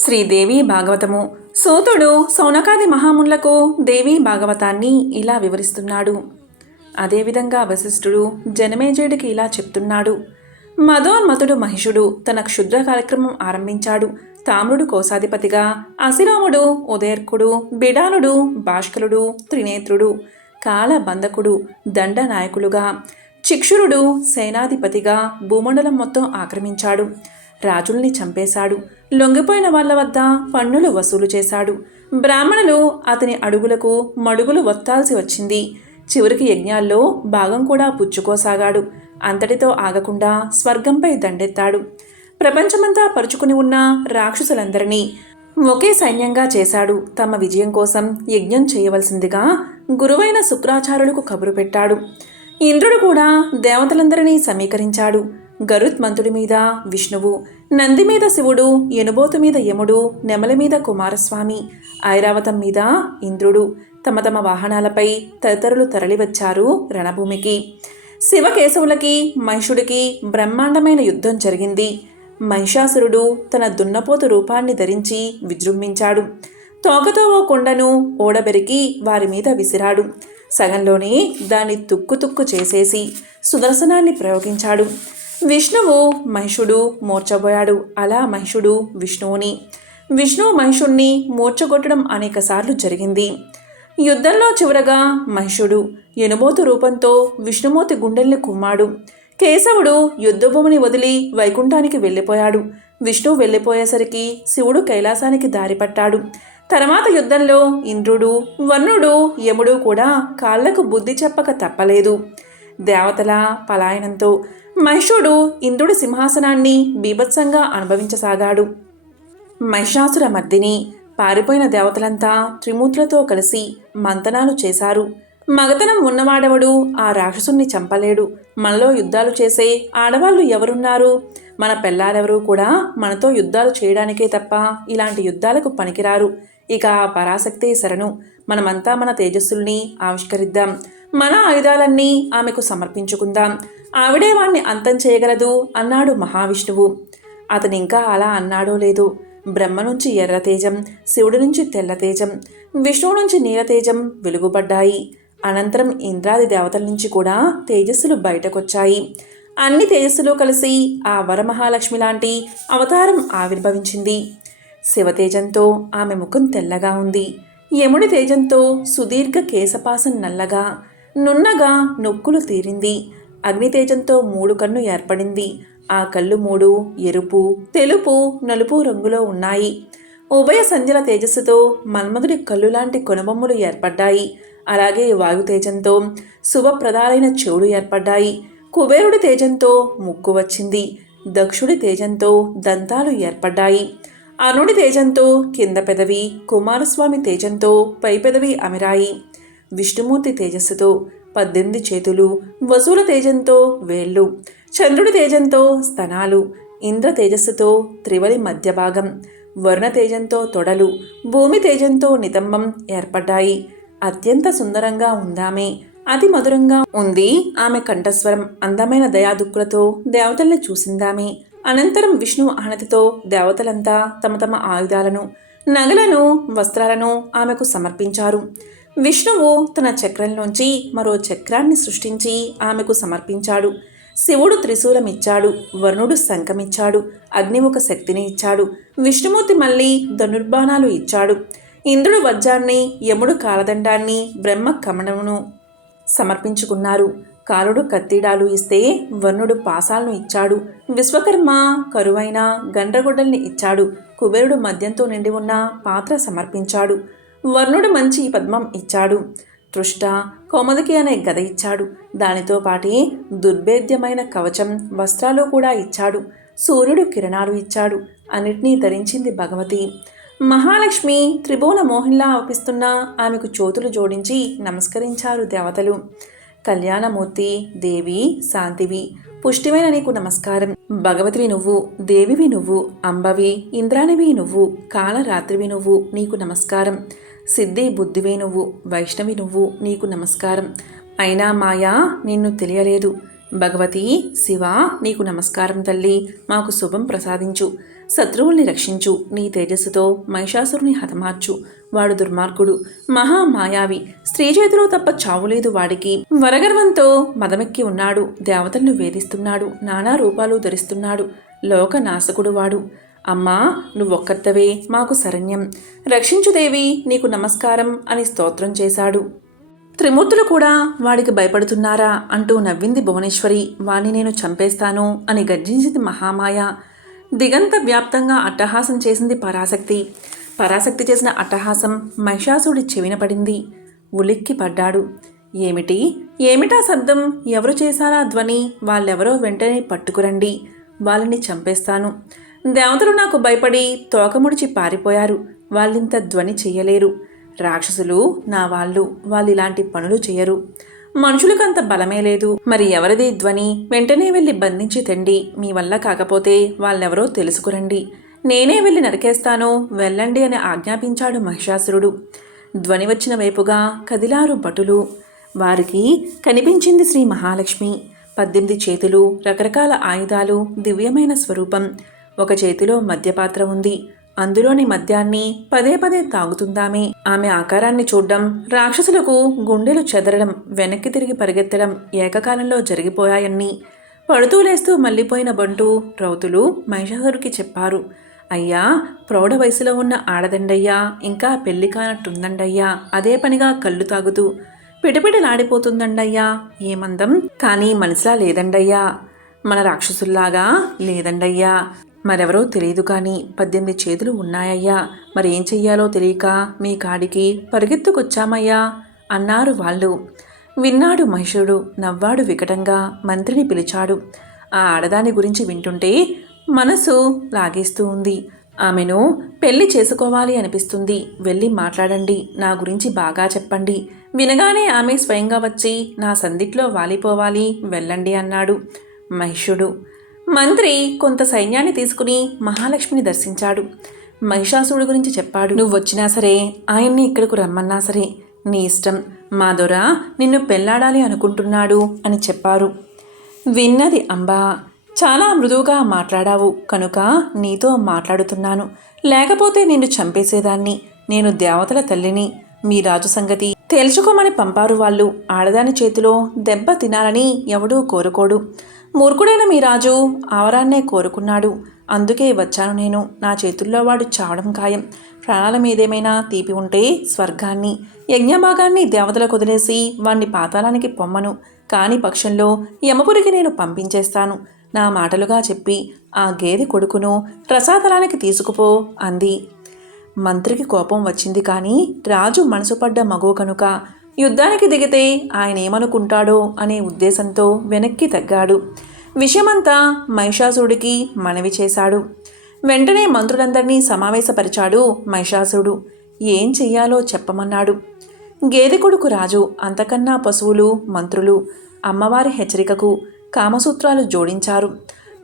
శ్రీదేవి భాగవతము. సూతుడు సౌనకాది మహామునులకు దేవీ భాగవతాన్ని ఇలా వివరిస్తున్నాడు. అదేవిధంగా వశిష్ఠుడు జనమేజయుడికి ఇలా చెప్తున్నాడు. మదోన్మతుడు మహిషుడు తన క్షుద్ర కార్యక్రమం ఆరంభించాడు. తామ్రుడు కోశాధిపతిగా, అసిరోముడు ఉదయర్కుడు, బిడాలుడు భాష్కరుడు, త్రినేత్రుడు కాలబంధకుడు దండనాయకులుగా, చిక్షురుడు సేనాధిపతిగా భూమండలం మొత్తం ఆక్రమించాడు. రాజుల్ని చంపేశాడు. లొంగిపోయిన వాళ్ల వద్ద పన్నులు వసూలు చేశాడు. బ్రాహ్మణులు అతని అడుగులకు మడుగులు వత్తాల్సి వచ్చింది. చివరికి యజ్ఞాల్లో భాగం కూడా పుచ్చుకోసాగాడు. అంతటితో ఆగకుండా స్వర్గంపై దండెత్తాడు. ప్రపంచమంతా పరుచుకుని ఉన్న రాక్షసులందరినీ ఒకే సైన్యంగా చేశాడు. తమ విజయం కోసం యజ్ఞం చేయవలసిందిగా గురువైన శుక్రాచార్యులకు కబురు పెట్టాడు. ఇంద్రుడు కూడా దేవతలందరినీ సమీకరించాడు. గరుత్మంతుడి మీద విష్ణువు, నంది మీద శివుడు, ఎనుబోతు మీద యముడు, నెమలి మీద కుమారస్వామి, ఐరావతం మీద ఇంద్రుడు తమ తమ వాహనాలపై తదితరులు తరలివచ్చారు రణభూమికి. శివకేశవులకి మహిషుడికి బ్రహ్మాండమైన యుద్ధం జరిగింది. మహిషాసురుడు తన దున్నపోతు రూపాన్ని ధరించి విజృంభించాడు. తోకతో ఓ కొండను ఓడబెరికి వారి మీద విసిరాడు. సగంలోనే దాన్ని తుక్కు చేసేసి సుదర్శనాన్ని ప్రయోగించాడు. విష్ణువు మహిషుడు మూర్చబోయాడు. అలా మహిషుడు విష్ణువుని, విష్ణువు మహిషుణ్ణి మూర్చగొట్టడం అనేకసార్లు జరిగింది. యుద్ధంలో చివరగా మహిషుడు ఎనుబోతు రూపంతో విష్ణుమూర్తి గుండెల్ని కుమ్మాడు. కేశవుడు యుద్ధభూమిని వదిలి వైకుంఠానికి వెళ్ళిపోయాడు. విష్ణువు వెళ్ళిపోయేసరికి శివుడు కైలాసానికి దారిపట్టాడు. తర్వాత యుద్ధంలో ఇంద్రుడు, వరుణుడు, యముడు కూడా కాళ్లకు బుద్ధి చెప్పక తప్పలేదు. దేవతల పలాయనంతో మహిషుడు ఇంద్రుడి సింహాసనాన్ని బీభత్సంగా అనుభవించసాగాడు. మహిషాసుర మర్దిని పారిపోయిన దేవతలంతా త్రిమూర్తులతో కలిసి మంతనాలు చేశారు. మగతనం ఉన్నవాడెవడు ఆ రాక్షసుణ్ణి చంపలేడు. మనలో యుద్ధాలు చేసే ఆడవాళ్ళు ఎవరున్నారు? మన పెళ్ళారెవరూ కూడా మనతో యుద్ధాలు చేయడానికే తప్ప ఇలాంటి యుద్ధాలకు పనికిరారు. ఇక పరాశక్తి శరణు. మనమంతా మన తేజస్సుల్ని ఆవిష్కరిద్దాం. మన ఆయుధాలన్నీ ఆమెకు సమర్పించుకుందాం. ఆవిడే వాణ్ణి అంతం చేయగలదు అన్నాడు మహావిష్ణువు. అతనింకా అలా అన్నాడో లేదో, బ్రహ్మ నుంచి ఎర్రతేజం, శివుడి నుంచి తెల్లతేజం, విష్ణువు నుంచి నీలతేజం వెలుగుపడ్డాయి. అనంతరం ఇంద్రాది దేవతల నుంచి కూడా తేజస్సులు బయటకొచ్చాయి. అన్ని తేజస్సులు కలిసి ఆ వరమహాలక్ష్మి లాంటి అవతారం ఆవిర్భవించింది. శివతేజంతో ఆమె ముఖం తెల్లగా ఉంది. యముడి తేజంతో సుదీర్ఘ కేశపాసం నల్లగా, నున్నగా నొక్కులు తీరింది. అగ్నితేజంతో 3 కన్ను ఏర్పడింది. ఆ కళ్ళు 3 ఎరుపు, తెలుపు, నలుపు రంగులో ఉన్నాయి. ఉభయ సంధ్యల తేజస్సుతో మన్మధుడి కళ్ళు లాంటి కొనబొమ్మలు ఏర్పడ్డాయి. అలాగే వాయుతేజంతో శుభప్రదాలైన చెవులు ఏర్పడ్డాయి. కుబేరుడి తేజంతో ముక్కు వచ్చింది. దక్షుడి తేజంతో దంతాలు ఏర్పడ్డాయి. అరుణుడి తేజంతో కింద పెదవి, కుమారస్వామి తేజంతో పై పెదవి అమిరాయి. విష్ణుమూర్తి తేజస్సుతో 18 చేతులు, వసుల తేజంతో వేళ్ళు, చంద్రుడి తేజంతో స్తనాలు, ఇంద్ర తేజస్సుతో త్రివలి మధ్య భాగం, వరుణ తేజంతో తొడలు, భూమి తేజంతో నితంబం ఏర్పడ్డాయి. అత్యంత సుందరంగా ఉందామే. అతి మధురంగా ఉంది ఆమె కంఠస్వరం. అందమైన దయాదుక్కులతో దేవతల్ని చూసిందామే. అనంతరం విష్ణువు ఆనతితో దేవతలంతా తమ తమ ఆయుధాలను, నగలను, వస్త్రాలను ఆమెకు సమర్పించారు. విష్ణువు తన చక్రంలోంచి మరో చక్రాన్ని సృష్టించి ఆమెకు సమర్పించాడు. శివుడు త్రిశూలం ఇచ్చాడు. వరుణుడు శంఖమిచ్చాడు. అగ్ని ఒక శక్తిని ఇచ్చాడు. విష్ణుమూర్తి మళ్ళీ ధనుర్బాణాలు ఇచ్చాడు. ఇంద్రుడు వజ్రాన్ని, యముడు కాలదండాన్ని, బ్రహ్మ కమలమును సమర్పించుకున్నారు. కాలుడు కత్తిడాలు ఇస్తే వరుణుడు పాసాలను ఇచ్చాడు. విశ్వకర్మ కరువైన గండ్రగొడ్డల్ని ఇచ్చాడు. కుబేరుడు మద్యంతో నిండి ఉన్న పాత్ర సమర్పించాడు. వరుణుడు మంచి పద్మం ఇచ్చాడు. తృష్ట కౌముదికి అనే గద ఇచ్చాడు. దానితో పాటే దుర్భేద్యమైన కవచం, వస్త్రాలు కూడా ఇచ్చాడు. సూర్యుడు కిరణాలు ఇచ్చాడు. అన్నిటినీ ధరించింది భగవతి. మహాలక్ష్మి త్రిభువన మోహిన్లా అవపిస్తున్న ఆమెకు చోతులు జోడించి నమస్కరించారు దేవతలు. కళ్యాణమూర్తి, దేవి, శాంతివి, పుష్టిమైన నీకు నమస్కారం. భగవతివి నువ్వు, దేవివి నువ్వు, అంబవి, ఇంద్రానివి నువ్వు, కాలరాత్రివి నువ్వు, నీకు నమస్కారం. సిద్ధి బుద్ధివే నువ్వు, వైష్ణవి నువ్వు, నీకు నమస్కారం. అయినా మాయా నిన్ను తెలియలేదు. భగవతి శివ నీకు నమస్కారం తల్లి, మాకు శుభం ప్రసాదించు, శత్రువుల్ని రక్షించు, నీ తేజస్సుతో మహిషాసురుని హతమార్చు, వాడు దుర్మార్గుడు, మహామాయావి, స్త్రీ చేతిలో తప్ప చావులేదు వాడికి, వరగర్వంతో మదమెక్కి ఉన్నాడు, దేవతలను వేధిస్తున్నాడు, నానా రూపాలు ధరిస్తున్నాడు, లోకనాశకుడు వాడు. అమ్మా నువ్వొక్కర్తవే మాకు శరణ్యం, రక్షించుదేవి నీకు నమస్కారం అని స్తోత్రం చేశాడు. త్రిమూర్తులు కూడా వాడికి భయపడుతున్నారా అంటూ నవ్వింది భువనేశ్వరి. వాణ్ణి నేను చంపేస్తాను అని గర్జించింది మహామాయ. దిగంత వ్యాప్తంగా అట్టహాసం చేసింది పరాశక్తి. పరాశక్తి చేసిన అట్టహాసం మహిషాసుడి చెవిన పడింది. ఉలిక్కి పడ్డాడు. ఏమిటా శబ్దం? ఎవరు చేశారా ధ్వని? వాళ్ళెవరో వెంటనే పట్టుకురండి, వాళ్ళని చంపేస్తాను. దేవతలు నాకు భయపడి తోకముడిచి పారిపోయారు, వాళ్ళింత ధ్వని చెయ్యలేరు. రాక్షసులు నా వాళ్ళు ఇలాంటి పనులు చెయ్యరు. మనుషులకంత బలమే లేదు. మరి ఎవరిది ధ్వని? వెంటనే వెళ్ళి బంధించి తెండి. మీ వల్ల కాకపోతే వాళ్ళెవరో తెలుసుకురండి, నేనే వెళ్ళి నరికేస్తాను, వెళ్ళండి అని ఆజ్ఞాపించాడు మహిషాసురుడు. ధ్వని వచ్చిన వైపుగా కదిలారు భటులు. వారికి కనిపించింది శ్రీ మహాలక్ష్మి. 18 చేతులు, రకరకాల ఆయుధాలు, దివ్యమైన స్వరూపం. ఒక చేతిలో మద్యపాత్ర ఉంది. అందులోని మద్యాన్ని పదే పదే తాగుతుందామే. ఆమె ఆకారాన్ని చూడ్డం, రాక్షసులకు గుండెలు చెదరడం, వెనక్కి తిరిగి పరిగెత్తడం ఏకకాలంలో జరిగిపోయాయన్నీ. పడుతూ లేస్తూ మళ్ళీపోయిన బంటు రౌతులు మహిషాసురుడికి చెప్పారు. అయ్యా, ప్రౌఢ వయసులో ఉన్న ఆడదండయ్యా, ఇంకా పెళ్లి కానట్టుందండయ్యా, అదే పనిగా కళ్ళు తాగుతూ పిటపిటలాడిపోతుందండయ్యా. ఏమందం కానీ మనసులా లేదండయ్యా, మన రాక్షసుల్లాగా లేదండయ్యా. మరెవరో తెలియదు కానీ 18 చేతులు ఉన్నాయ్యా, మరేం చెయ్యాలో తెలియక మీ కాడికి పరిగెత్తుకొచ్చామయ్యా అన్నారు వాళ్ళు. విన్నాడు మహిషుడు. నవ్వాడు వికటంగా. మంత్రిని పిలిచాడు. ఆ ఆడదాని గురించి వింటుంటే మనసు లాగేస్తూ ఉంది. ఆమెను పెళ్లి చేసుకోవాలి అనిపిస్తుంది. వెళ్ళి మాట్లాడండి, నా గురించి బాగా చెప్పండి. వినగానే ఆమె స్వయంగా వచ్చి నా సందిట్లో వాలిపోవాలి, వెళ్ళండి అన్నాడు మహిషుడు. మంత్రి కొంత సైన్యాన్ని తీసుకుని మహాలక్ష్మిని దర్శించాడు. మహిషాసురుడి గురించి చెప్పాడు. నువ్వు వచ్చినా సరే, ఆయన్ని ఇక్కడకు రమ్మన్నా సరే నీ ఇష్టం, మా దొర నిన్ను పెళ్లాడాలి అనుకుంటున్నాడు అని చెప్పారు. విన్నది అంబా. చాలా మృదువుగా మాట్లాడావు కనుక నీతో మాట్లాడుతున్నాను, లేకపోతే నిన్ను చంపేసేదాన్ని. నేను దేవతల తల్లిని. మీ రాజు సంగతి తేల్చుకోమని పంపారు వాళ్ళు. ఆడదాని చేతిలో దెబ్బ తినాలని ఎవడూ కోరుకోడు. మూర్ఖుడైన మీ రాజు ఆవరాన్నే కోరుకున్నాడు. అందుకే వచ్చాను నేను. నా చేతుల్లో వాడు చావడం ఖాయం. ప్రాణాల మీదేమైనా తీపి ఉంటే స్వర్గాన్ని, యజ్ఞభాగాన్ని దేవతలకు వదిలేసి వాణ్ణి పాతాళానికి పొమ్మను. కాని పక్షంలో యమపురికి నేను పంపించేస్తాను. నా మాటలుగా చెప్పి ఆ గేదె కొడుకును రసాతలానికి తీసుకుపో అంది. మంత్రికి కోపం వచ్చింది. కానీ రాజు మనసు పడ్డ మగో కనుక యుద్ధానికి దిగితే ఆయన ఏమనుకుంటాడో అనే ఉద్దేశంతో వెనక్కి తగ్గాడు. విషయమంతా మహిషాసురుడికి మనవి చేశాడు. వెంటనే మంత్రులందరినీ సమావేశపరిచాడు మహిషాసురుడు. ఏం చెయ్యాలో చెప్పమన్నాడు. గేదె కొడుకు రాజు, అంతకన్నా పశువులు, మంత్రులు అమ్మవారి హెచ్చరికకు కామసూత్రాలు జోడించారు.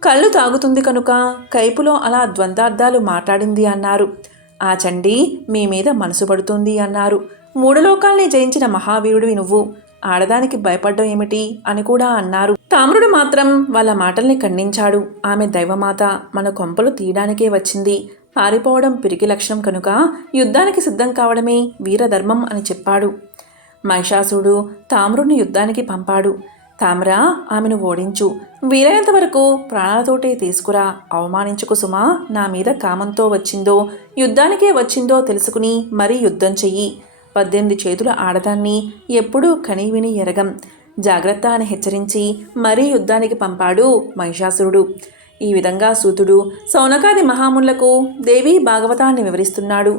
కళ్ళు తాగుతుంది కనుక కైపులో అలా ద్వంద్వార్థాలు మాట్లాడింది అన్నారు. ఆ చండి మీ మీద మనసు పడుతుంది అన్నారు. 3 లోకాల్ని జయించిన మహావీరుడివి నువ్వు, ఆడదానికి భయపడ్డం ఏమిటి అని కూడా అన్నారు. తామ్రుడు మాత్రం వాళ్ళ మాటల్ని ఖండించాడు. ఆమె దైవమాత, మన కొంపలు తీయడానికే వచ్చింది. పారిపోవడం పిరికి లక్షణం కనుక యుద్ధానికి సిద్ధం కావడమే వీరధర్మం అని చెప్పాడు. మహిషాసుడు తామ్రుడిని యుద్ధానికి పంపాడు. తామ్ర, ఆమెను ఓడించు, వీలైనంత వరకు ప్రాణాలతోటే తీసుకురా, అవమానించుకు సుమా. నా మీద కామంతో వచ్చిందో యుద్ధానికే వచ్చిందో తెలుసుకుని మరీ యుద్ధం చెయ్యి. 18 చేతుల ఆడదాన్ని ఎప్పుడూ కనీవిని ఎరగం, జాగ్రత్త అని హెచ్చరించి మరీ యుద్ధానికి పంపాడు మహిషాసురుడు. ఈ విధంగా సూతుడు సౌనకాది మహామునులకు దేవీ భాగవతాన్ని వివరిస్తున్నాడు.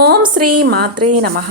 ఓం శ్రీ మాత్రే నమః.